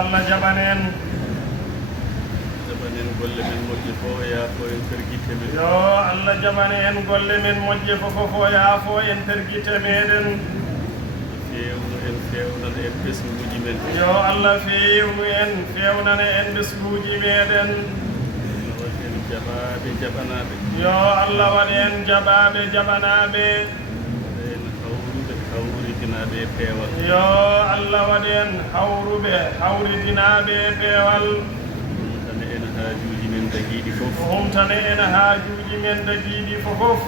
Allah jaɓanen golle men moƴƴe fof yaafo en terguite men yo Allah jaɓane en golle men moƴƴe fof o yaafo en terguite meɗen fewnan en ɓesguji men yo Allah fewnu en fewnana en ɓesguji meɗen en jaɓaɓe jaɓanaɓe yo Allah waɗa en jaɓaɓe jaɓanaɓe en hawruɓe hawridinaɓe e peewal yo Allah waɗa en hawruɓe hawridinaɓe e peewal tane en haajuji men dagiɗi fof humtane en haajuji men dagiɗi fof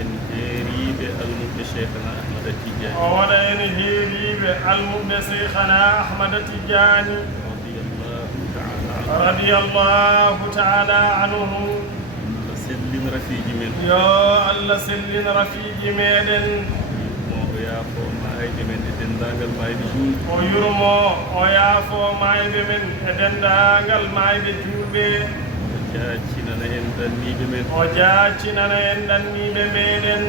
en heeriɓe almuɓe cheikhana ahmada tidiani o waɗa en heeriɓe almuɓe cheikhana ahmada tidiani radiyallahu ta'ala anhu sellin rafiji men yo Allah sellin rafiji meɗen mo o yaafo mayɓe men e dendagal mayɓe julɓe o yurmo o yaafo mayɓe men e dendagal mayɓe julɓe o jaccinana en danniɓe men o jaccinana en danniɓe meɗen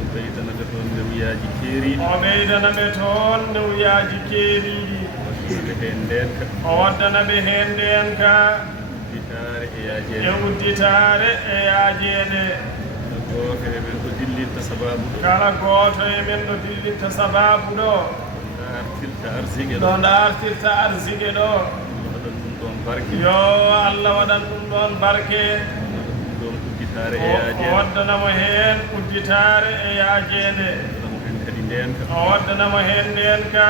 o ɓeydanaɓe toon newyaji keeriɗi o ɓeydanaɓe toon newyaji keeriɗi waddanaɓe hen ndenka o waddanaɓe hen ndenka udditare e e yajede udditare e yaajede goto e men ko dillinta sababu ɗo kala goto e men ɗo dillinta sababu ɗo dartirta arsigue ɗo dartirta arsigue ɗo waɗan ɗum ɗon barke yo Allah waɗan ɗum ɗon barke ɗum ɗon udditare e o yajede waddanamo hen udditare e yaajede waɗanamo hen kadi ndenka o waddanamo hen ndenka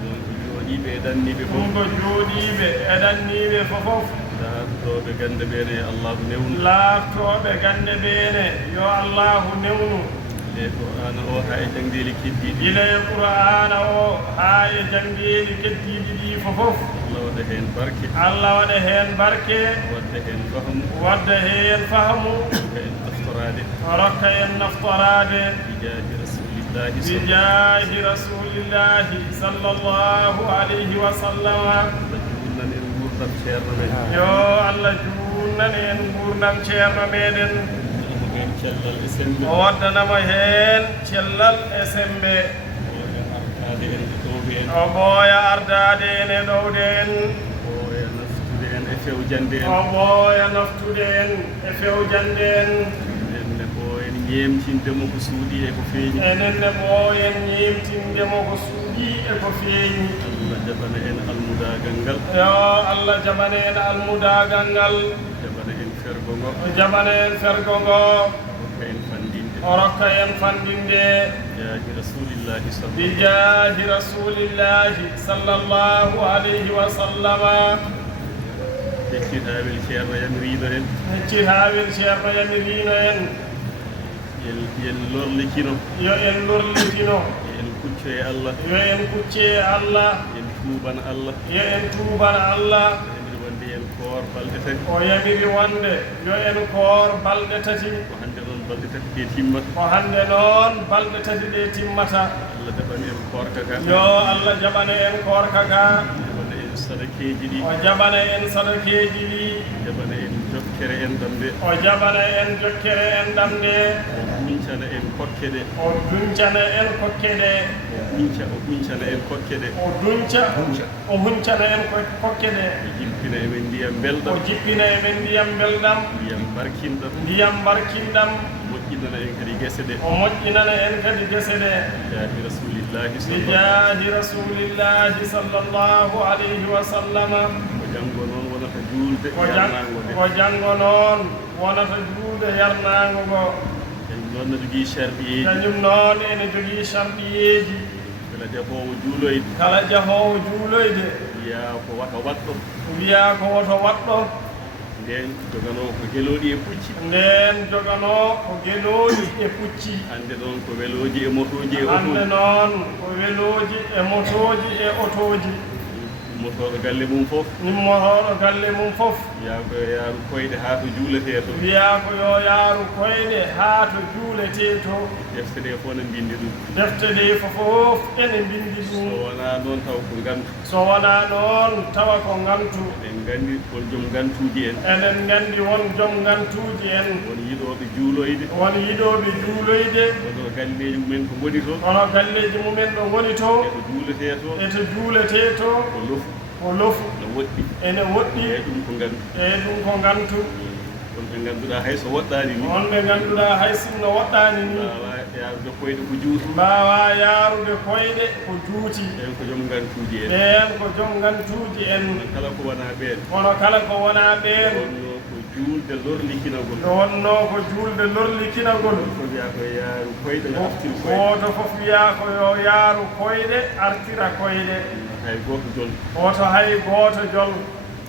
ɗum ko jooɗiɓe e danniɓe ɗum fof ko jooɗiɓe e danniɓe fof laatoɓe gande ɓene e allahu newnu laaftoɓe gande ɓene yo Allahu newnu e qur'ana o ha e jangdeli keddiɗi ila e qur'ana o ha e jangdeeli keddiɗi ɗi fof allah waɗa hen barke Allah waɗa hen barke wadda hen fahmu wadda hen fahmu ka en naftorade rokka en naftorade bijahi rasulillahi bijahi rasulillahi sallallahu alayhi wa sallama junnan en gurdam ceerno men yo Allah junnan en gurdam ceerno meɗen en cellal e sembe o waddanamo hen cellal e sembe artade en e ɗowde en o ɓooya ardade en e ɗowde en o e naftude en e fewjande en o ɓooya naftude en e fewjande en enne o en ñemtindemo ko suuɗi e ko feeñi enenne ɓooyen ñimtindemo ko suuɗi e ko feeñi allah jaɓana en almudagal ngal yo Allah jaɓana en almudagal ngal jaɓana en fergo ngo o jaɓana en fergo ngo ka en fandinde o rokka en fandinde jaaji rasulillahi sallallahu bijahi rasulillahi sallallahu alayhi wa sallama peccitaɓel ceerno yamiriɗo en heccitaɓel ceerno yamirino en yen lorlikino yo en lorlitino en kucco e allah yo en kucce e Allah en tuuban allah yo en tuuban Allah emiri wonde en koor balɗe tati o yamiri wonde yo en koor balɗe tati ko hande noon balɗe tati ɗe timmata ko hande noon balɗe tati ɗe timmata allah jaɓani en koorka ka yo Allah jaɓana en koorka ka jaɓana en sadakeji ɗi o jaɓana en sadakeji ɗi jaɓana en jokkere en ɗamde o jaɓana en jokkere en ɗamde o huncana en kokke ɗe o duncana en kokke ɗe o huncana en kokke ɗe o dunca o huncana en kokke ɗe o jimpina emen ndiyam o belɗam jippina e men ndiyam belɗam ndiyam barkinɗam ndiyam barkinɗam moƴƴinana en kadi guese ɗe o moƴƴinana en kadi gese ɗe jaahi rasulillahi bijahi rasulillahi sallallahu alayhi wa sallama ko janggo noon wonata juulde yarnago nde ko janngo noon wonata juulde yarnago ngo en noon no jogui charɗiyeji kañum noon ene jogii sarɗiyeji kala jahowo juuloyde kala jahowo juuloyde wiya ko wata waɗɗo wiya ko woto waɗɗo nden jogano ko gueloɗi e pucci nden jogano ko geloɗi e pucci hande noon ko weloji e motoji e hande otoji noon ko weloji e motoji e otoji ummotoɗo galle mum fof immotoɗo galle mum fof wiya ko yaaru koyɗe ha to juulete to wiya ko yo yaaru koyɗe haa to juulete to defte ɗe fof ne mbindi ɗum defte ɗe fof ene mbindi so ɗum wona noon taw ko gantu so wona noon tawa ko ngantu eɗen gandi won joom gantuji en enen nganndi won jom ngantuuji en won yiɗoɓe juuloyde won yiɗooɓe juuloyde oɗo galleji mumen ko ngoni to kono galleeji mumen ɗo ngoni to e ko juulete to e to juuletee to ko lofu ko lofu no woɗɗi ene woɗɗi eyi ɗum ko ngandu e ɗum ko ngantu on ɓe ngannduɗaa hay so woɗɗaani ni on ɓe ngannduɗaa hay sinno woɗɗaani ni mbawa yaarude koyɗe ko juuti mbaawa yaarude koyɗe ko juuti ɓen ko joom ngantuuji en ɓeen ko jom ngantuuji en kala ko wonaa ɓeen kono kala ko wonaa ɓeen wonno ko juulde lorlikinagol wonno ko juulde lorlikinagol ko wiya ko yaaru koyɗe yo artir koyɗe gooto fof wiyaa ko yo yaaru koyɗe artira koyɗe hay gooto jol oto hay gooto jol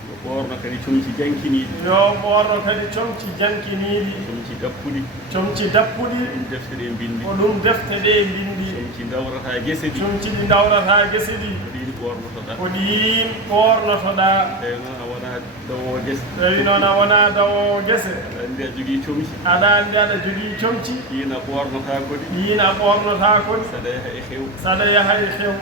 ko ɓoorno kadi comci jankiniiɗi yo ɓoorno kadi comci jankiniiɗi comci dappuɗi comci dappuɗi ɗum defte ɗe mbindi ko ɗum defte ɗe mbindi comci dawrata gese ɗi comci ɗi dawrata gese ɗi ko ɗin ɓoornotoɗa ko ɗin ɓoornotoɗaa tawi noon a wonaa dawowo gese tawi noon a wonaa dawowo gese aɗa anndi a jogii comci aɗa anndi aɗa jogii comci ɗin a ɓoornotaa kodi ɗin a ɓoornotaa kodi saɗa yaha e hew saɗa yaha e hew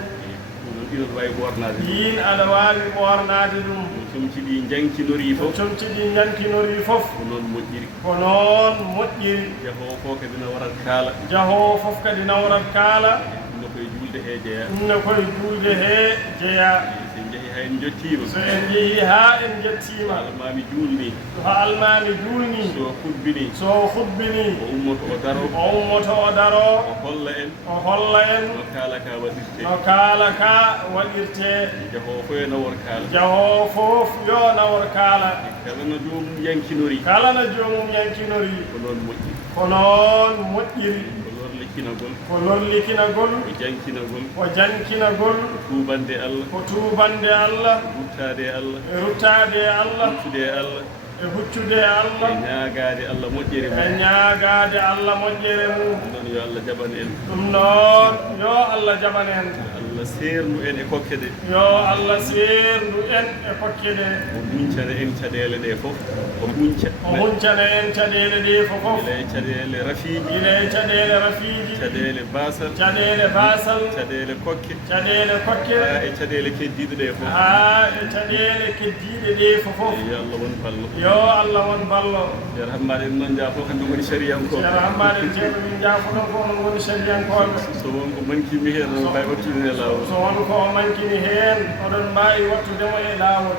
ɗum noon ɗiɗon wawi ɓoornaade ɗin aɗa waawi ɓoornaade ɗum comci ɗi jankinorii fof comci ɗi jankinori fof ko noon moƴƴiri ko noon moƴƴiri jahoowo fof kadi na warat kaala jahoowo fof kadi nawrat kaala ɗum no koye juulde he jeeya ɗum ne koye juulde hee jeya so en jehi hay en jottiima so en njehii haa en jettiima almami juulni so almaami juulnii so hubbini so hubbinii o ummoto o daro o ummoto o daroo o holla en o holla en no kaala ka waɗirte no kaala ka waɗirtee jahoowo fof e nawor kaala jahoowo fof yo nawor kaala kala no joomum yankinori kala no joomum yankinori ko noon moƴƴi ko noon moƴƴiri ko lorlikinagol ko lorlikinagol ko jankinagol ko jankinagol ko tuubande Allah ko tuubande Allah ruttaade e Allah e ruttaade e Allah huccude e Allah e huccude e Allah e ñaagaade Allah moƴƴere e mum ñaagaade Allah moƴƴere mum ɗum noon yo Allah jaɓan en ɗum noon yo Allah jaɓan en Allah seernu en e kokke ɗe yo Allah seerndu en e kokke ɗe o huncana en caɗeele ɗe fof o hunca o huncana en caɗeele ɗe fof gila e caɗeele rafiiji gila e caɗeele rafiiji caɗeele basal caɗeele baasal caɗeele kokke caɗeele kokke haa e caɗeele keddiiɗe ɗe fof haa e caɗeele keddiiɗe ɗe fof yo Allah won ballo yo Allah won ballo ceerno Hammade en noon jaafo kamɓe ngoni sariyankoɓe ceerno Hammade ceerno min jaafoɗon ko onon ngoni sariyankoɓe so wonko mankimi heen onon mbawi wattude e laawol so wonko o mankini heen oɗon mbaawi wattudemo e laawol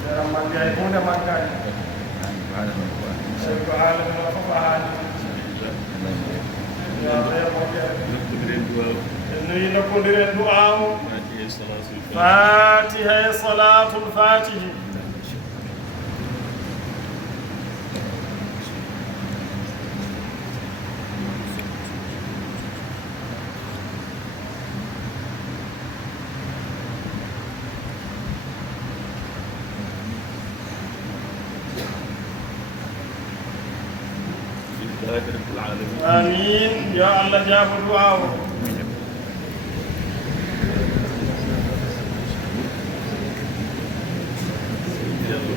ceerno Hammade hay hunde mankani so ko haala ɗum fof a haali yo Allah yoɓoɓe nokkodiren duwaw en nuyi nokkodiren du'a o fatiha e salatul fatiha e salatul fatihi لله رب العالمين آمين يا الله جاب دعاءه يلا